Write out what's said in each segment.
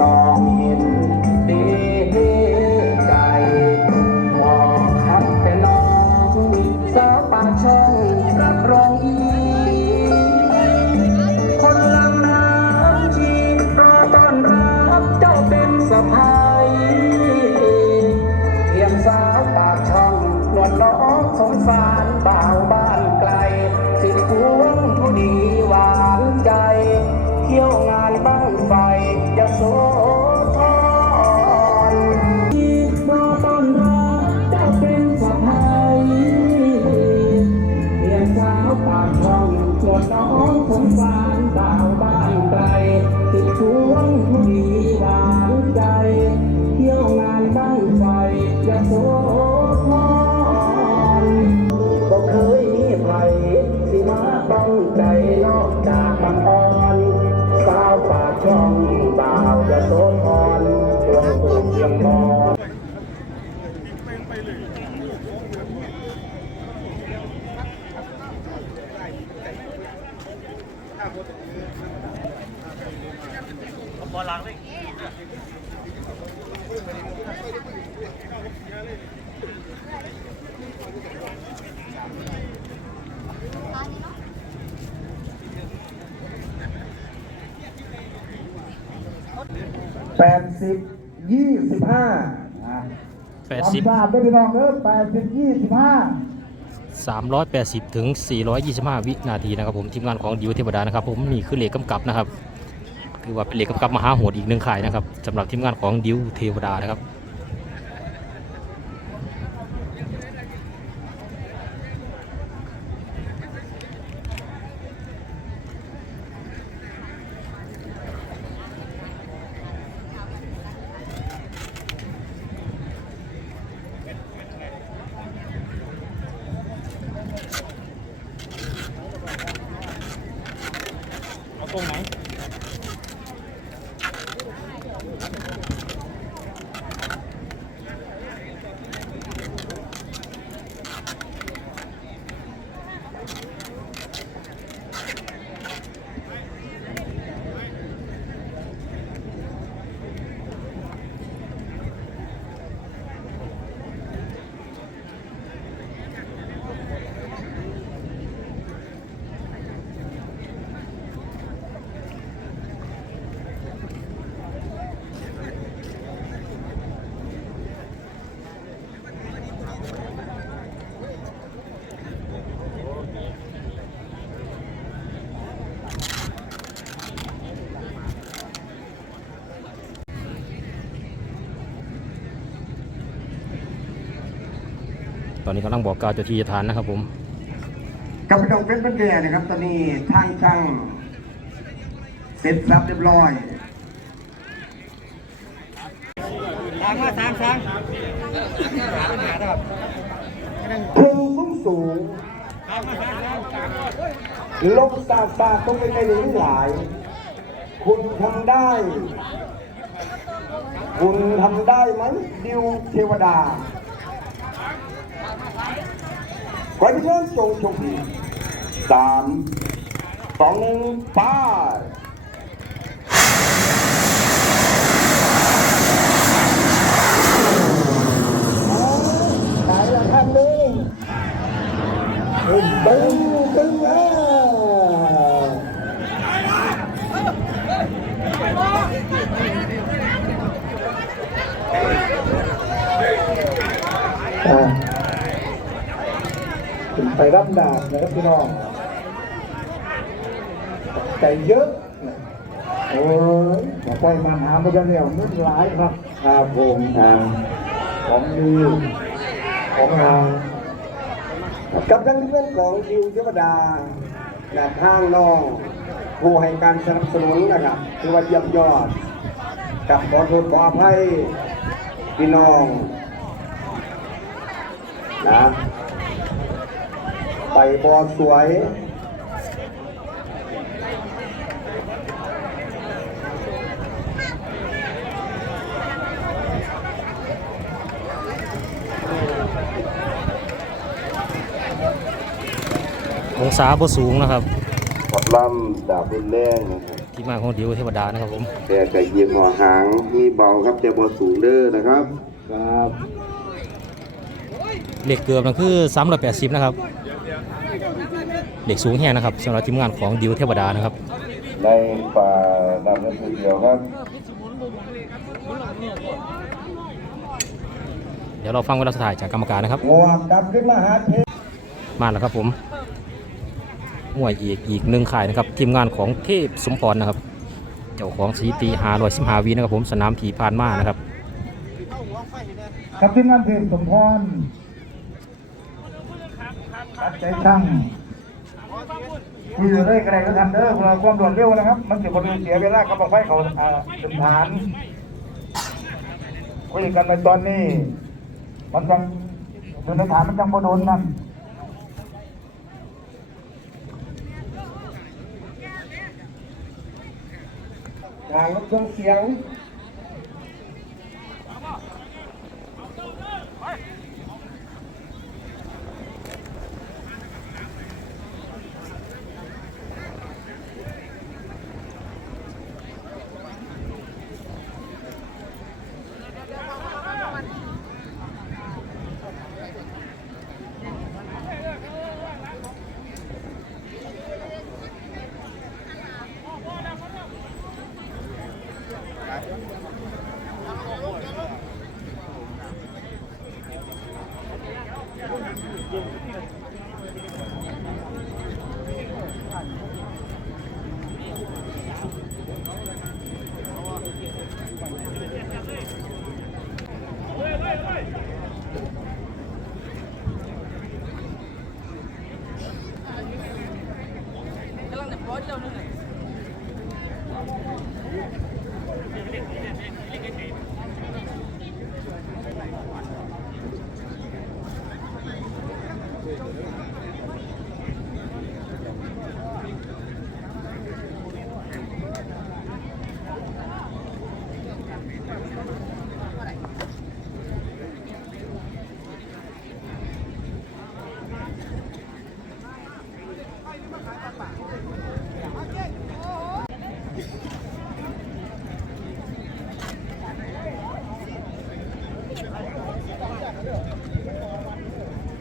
สองเห็น แปดสิบยี่สิบห้าแปดสิบทราบได้พี่น้องเด้อแปดสิบยี่สิบห้า 380 ถึง 425 วินาทีนะครับผมทีมงานของดิวเทวดานะครับผมนี่คือเหล็กกำกับนะครับถือว่าเป็นเหล็กกำกับมหาโหดอีกหนึ่งข่ายนะครับสำหรับทีมงานของดิวเทวดานะครับ อนนี้กำลังบอกกล่าวเจ้าที่เจ้าทานนะครับผมกับพี่น้องเป็นบันแดนะครับตอนนี้ทางช่างเสร็จสับเรียบร้อยทางมาทางทางพึงสูงสูงทางมาทางทางลบซาซาต้องไปในหรือหลาย คุณทำได้ คุณทำได้ไหมดิวเทวดา ขอให้พี่น้องจงโชคดีสามสองหนึ่ง ไป้าตายแล้วครับนี่ตึงตึงแล้วอ่าถึงไปรับดาบนะครับพี่น้องใจเยอะนะโอ้ยมาปล่อยมันหาไม่ได้แล้วมันหลายครับครับผมอ่าของดีของเรากับทั้งเรื่องของดิวเทวดาและทางน้องผู้ให้การสนับสนุนนะครับคือว่าเยี่ยมยอด กับขอโทษขออภัยพี่น้องนะ ไปบอสวยองศาบ่สูงนะครับหมดลำดาบรุนแรงนะครับที่มาของดิวเทวดานะครับผมแต่ไก่เยียมหัวหางมีเบาครับแต่บ่สูงเด้อนะครับครับเหล็กเกือบนั่นคือ380นะครับ เหล็กสูงแห้งนะครับสำหรับทีมงานของดิวเทวดานะครับ ในป่าดำนั้นเดียวครับเดี๋ยวเราฟังเวลาสุดท้ายจากกรรมการนะครับหมวกกลับขึ้นมาหาเทพมาแล้วครับผมมวยอีกอีกหนึ่งข่ายนะครับ ทีมงานของเทพสมพรนะครับ เจ้าของสถิติหาลอยสิบหาวีนะครับผมสนามผีพานมานะครับกับที่งานเทพสมพรตัดใจช่าง คุยอยู่ได้กระไรก็ทำเด้อเพื่อความรวดเร็วนะครับ มันจะบริเสียเวลากับบอกไฟเขาอ่าเป็นฐานคุยกันในตอนนี้ มันจังอยู่ในฐานมันจังบ่โดนนั่นทางรถเครื่องเสียง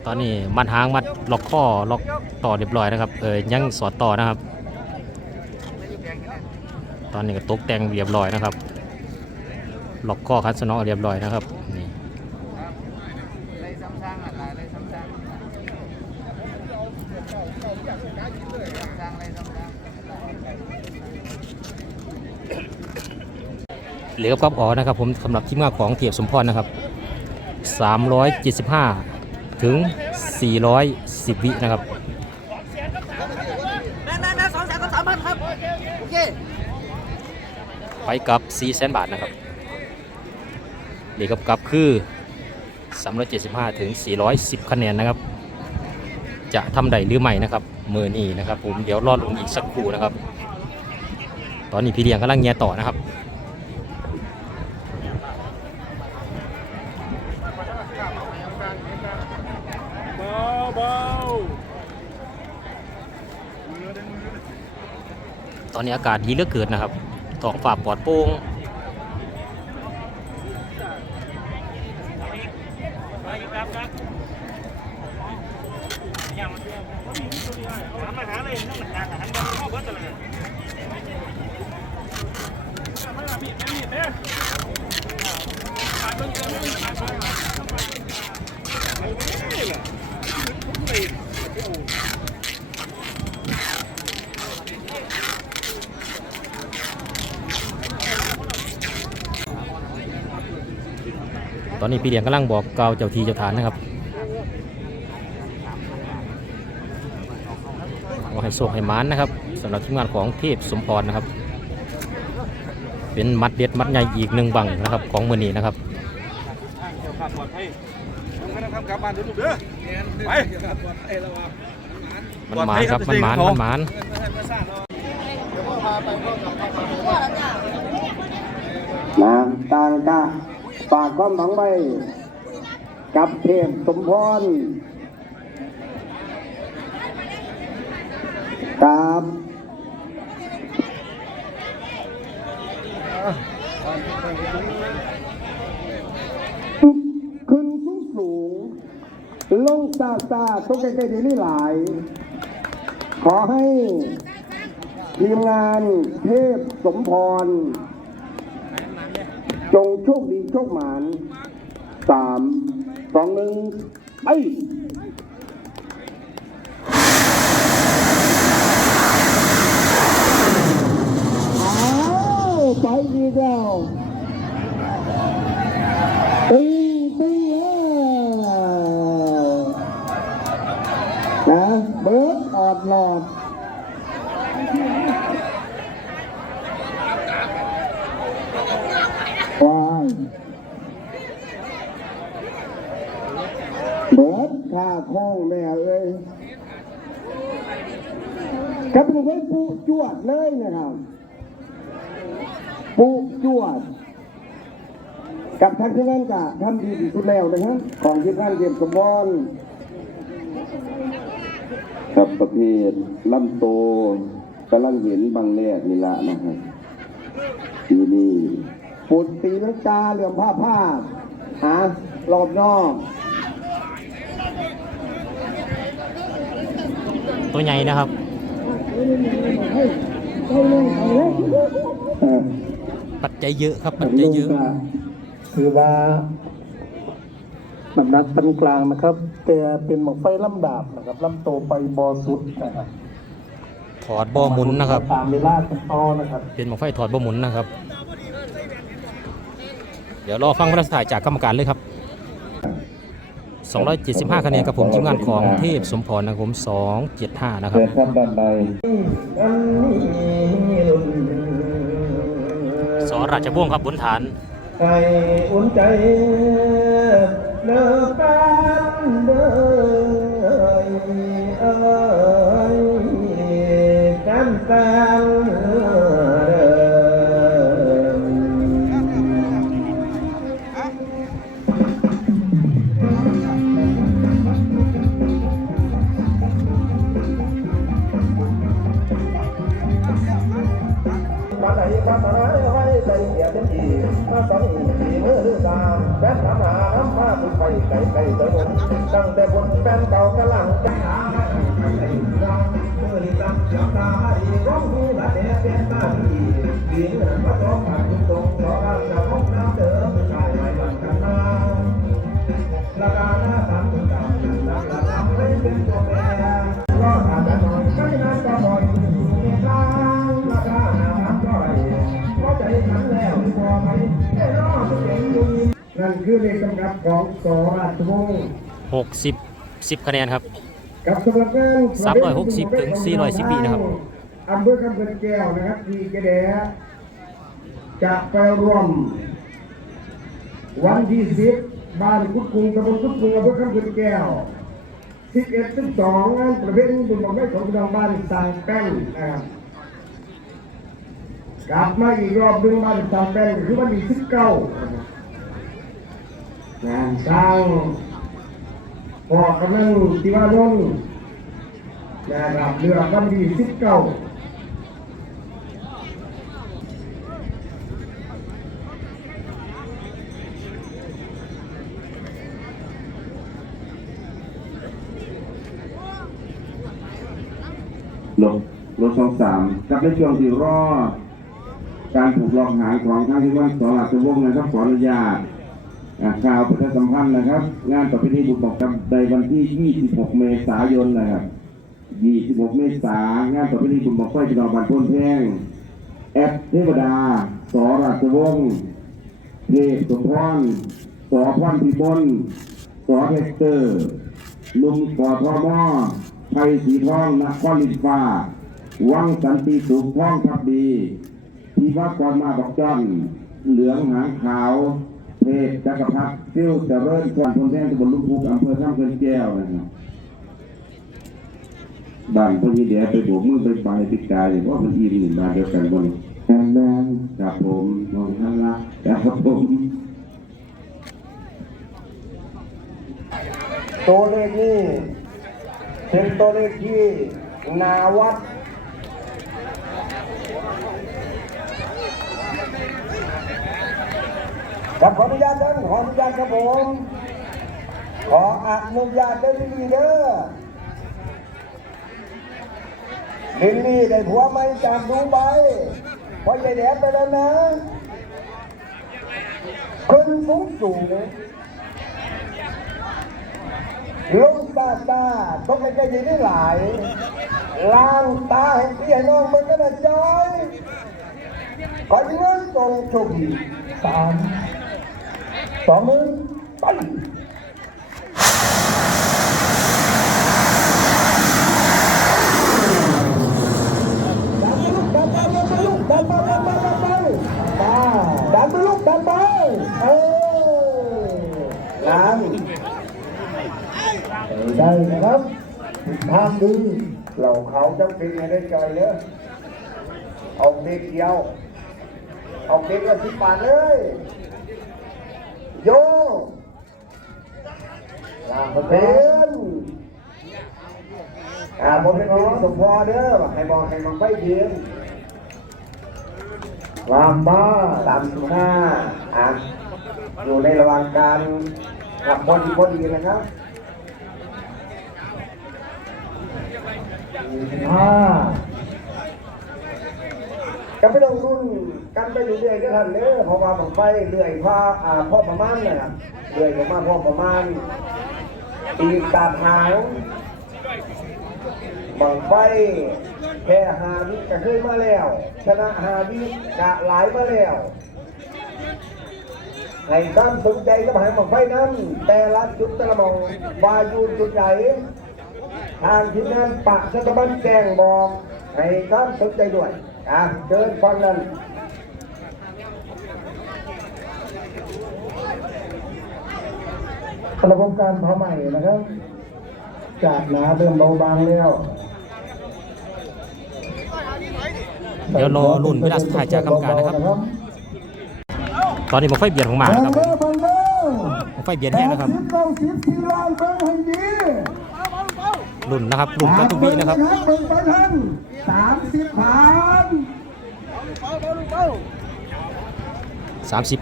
ตอนนี้มัดหางมัดล็อกข้อล็อกต่อเรียบร้อยนะครับเออยังสอดต่อนะครับ ตอนนี้ก็ตกแต่งเรียบร้อยนะครับล็อกข้อคัดสนองเรียบร้อยนะครับนี่เหลือกับออนะครับผมสำหรับทีมงานของเทียบสมพรนะครับ375 ถึง 410 วินะครับแม่แม่แม่สองแสนสามพันครับโอเคไปกับ4แสนบาทนะครับเหลือกับกับคือ 375 ถึง 410 คะแนนนะครับ จะทำได้หรือไม่นะครับมือนี้นะครับผมเดี๋ยวรอลงอีกสักครู่นะครับ ตอนนี้พี่เลี้ยงกำลังแย่ต่อนะครับ ตอนนี้อากาศดีเหลือเกินนะครับท้องฟ้าปลอดโปร่ง ตอนนี้พี่เลี้ยงกำลังบอกกล่าวเจ้าทีเจ้าฐานนะครับว่าให้โชคให้มานนะครับสำหรับทีมงานของเทพสมพรนะครับ เป็นมัดเด็ดมัดใหญ่อีกหนึ่งบังนะครับของมือนีนะครับมันมันหมานครับมันหมานมันหมานนะต่างกะ ฝากความหวังไว้ กับเทพสมพรกับขึ้นสูงสูง ลงซาซาต้องใกล้ๆดีนี่หลาย ขอให้ทีมงานเทพสมพร โชคดีโชคหมานสามสองหนึ่งไอ้าวไปดีแล้วตีตีแล้วนะเบิร์ดออดหลอด ว้ายเบิดค่าคล้องแม่เอ้ยกับเป็นไว้ปูจว ดเลยนะครับปูจวด กับทางที่นั่นกะทำดีที่สุดแล้วนะครับ ของที่ท่านเตรียมสมบรณ์ครับประเภทลำโตกำลังเห็นบางแรกนี่ละนะครับปีนี้ปุดตีลังกาเหลื่อมผ้าผ้าหารอบนอกตัวใหญ่นะครับ ปัจจัยเยอะครับปัจจัยเยอะคือว่ามันนักปันกลางนะครับ แต่เป็นหมอกไฟลำดาบนะครับลำโตไปบอสุดนะครับถอดบ่อหมุนนะครับตามเวลาของเขานะครับ เป็นหมอไฟถอดบ่หมุนนะครับ เดี๋ยวรอฟังพระสายจากกรรมการเลยครับ 275 คะแนนกับผมทีมงานของเทพสมพรนะครับผม 275 นะครับเปิดครับด้านในสอราชบ่วงครับบนฐานให้อุ่นใจเลิกกันเด้อเอ้ยกันกัน ดีเงินมาต้องผ่านคุณตรงรอการจะพบน้ำเดิมชายไม่หลังกันมาละกาหน้าตามคุณตามกันตามละตามไม่เป็นตัวแม่รออาจจะหน่อยไม่นานก็บ่อยเมตตาละกาหน้าตามก็ไหลเพราะใจฉันแล้วพอไหมได้รอดเสียงดีนั่นคือเลขกำกับของสราชวงศ์60 10คะแนนครับกับสำหรับงาน360ถึง410ปีนะครับอำเภอคำเขื่อนแก้วนะครับที่กระแดะ จะไปรวม วันที่สิบบ้านกุดกุงตำบลกุดกุงอำเภอคำเขื่อนแก้วสิบเอ็ดสิบสองงานประเภทบุญบอกไม่ของพี่น้องบ้านสางแป้งนะครับกลับมาอีกรอบหนึ่งบ้านสางแป้งคือวันที่สิบเก้างานสร้างพอกำลังที่ว่านนท์นะครับเรือวันที่สิบเก้า รถรถสองสามกับในช่วงที่รอดการถูกหลอกหายของทางที่ว่าสอนหลักวงศ์นะครับขออนุญาตข่าวประชาสัมพันธ์นะครับ งานประเพณีบุญบอกกับในวันที่ 26 เมษายนนะครับ 26 เมษายนงานประเพณีบุญบอกไฟจังหวัดบ้นโพ้นแพงแอปเทวดาสอราชวงศ์เทพสมพรสอพรพิมลสอเทสเตอร์ ลุงกอทม ไทยสีทองนครลิฟ้า วังสันติสุขว่องพักดีทีวัดกอนมาบอกจันเหลืองหางขาวเพศจักรพรรดิซิ่วเจริญกวนพลแท่งตำบลลุกพุกอำเภอท่าเกินแก้วนะครับบ้านพญเดียไปโบกมือไปไปปิดกายเพราะมันอีหนึ่งบ้านเดียวกันบนแดงแดงกับผมมองท่านละกับผมตัวเลขนี้ เป็นตัวเลขที่นาวัดครับขออนุญาตท่านขออนุญาตครับผม ขออนุญาตเด้อพี่เด้อลิลลี่ได้ผัวไหมจากดูใบเพราะยายแดดไปแล้วนะคนสูงสูงลง ตาตาต้องใกล้ๆยังได้หลายล้างตาให้พี่ให้น้องมันก็ได้จอยขอเงินตรงโชคดีสามสองมือไป ดันไปลูกดันไปดันไปลูกดันไปดันไปดันไปดันไปลูกดันไปเออดันได้นะครับทางดึงเรา เขาจังปีให้ได้จอยเยเอาเด็กเดียว เอาเด็กละสิบบาทเลย โยลาเป็นอ่าผมเป็นน้องสมพอเด้อให้บอกให้มันไปเพียงวามบ้าสามสิบห้าอะอยู่ในระหว่างการขับพอดีพอดีนะครับ ห้าก็ไม่ต้องรุ่นกันไปเรื่อยๆก็ทันเด้อเพราะว่าผมไปเรื่อยพาอ่าพ่อประมาณนะเรื่อยประมาณพ่อประมาณตีตาทางบังไฟแค่หาวิก็เคยมาแล้ว ชนะหาวิกะหลายมาแล้วให้ความสนใจกับหางบังไฟนั้นแต่ละจุดแต่ละมองวาอยู่จุดไหน ทางทีมงานปะสตบันแจ้งบอกให้ความสนใจด้วยอะเชิญฟังนั้นระบบการเผาใหม่นะครับ จากหนาเริ่มเบาบางแล้วเดี๋ยวรอรุ่นเวลาสุดท้ายจากกรรมการนะครับ ตอนนี้ผมไฟเบียดของหมานะครับฟังเด้อฟังเด้อผมไฟเบียดแห้งนะครับ รุ่นนะครับรุ่นกัตุบีนะครับเบิ้งไปทันสามสิบพัน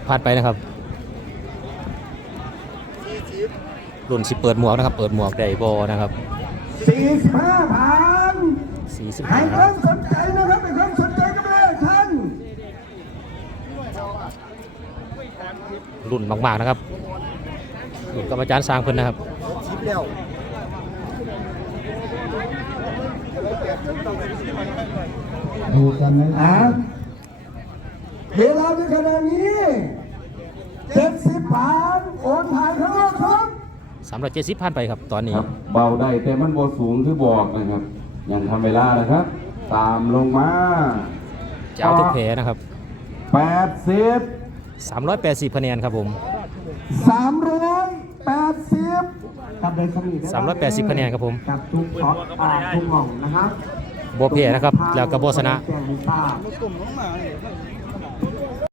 30พันไปนะครับรุ่นสิเปิดหมวกนะครับ เปิดหมวกไดบอนะครับสี่สิบห้าพัน45ให้นะคครัวาบมสนใจนะครับให้ความสนใจก็ไม่ได้ท่านรุ่นมากๆนะครับรุ่นกับอาจารย์สร้างเพิ่นนะครับ ดูกันนะเวลาในขณะนี้เจ็ดสิบพันโอนถ่ายทั้งหมดครับ370พันไปครับ ตอนนี้ครับเบาได้แต่มันบ่สูงคือบอกนะครับยังทำเวลานะครับ ตามลงมาจะเอาทุกแผลนะครับ80 380คะแนนครับผมสามร้อย แปดสิบกับได้สมี380คะแนนครับผมกับทุกขออ่าทุกหม่องนะครับบ่แพ้นะครับ แล้วก็บ่ชนะ แจ้งให้ทราบกลุ่มน้องหมาเนี่ย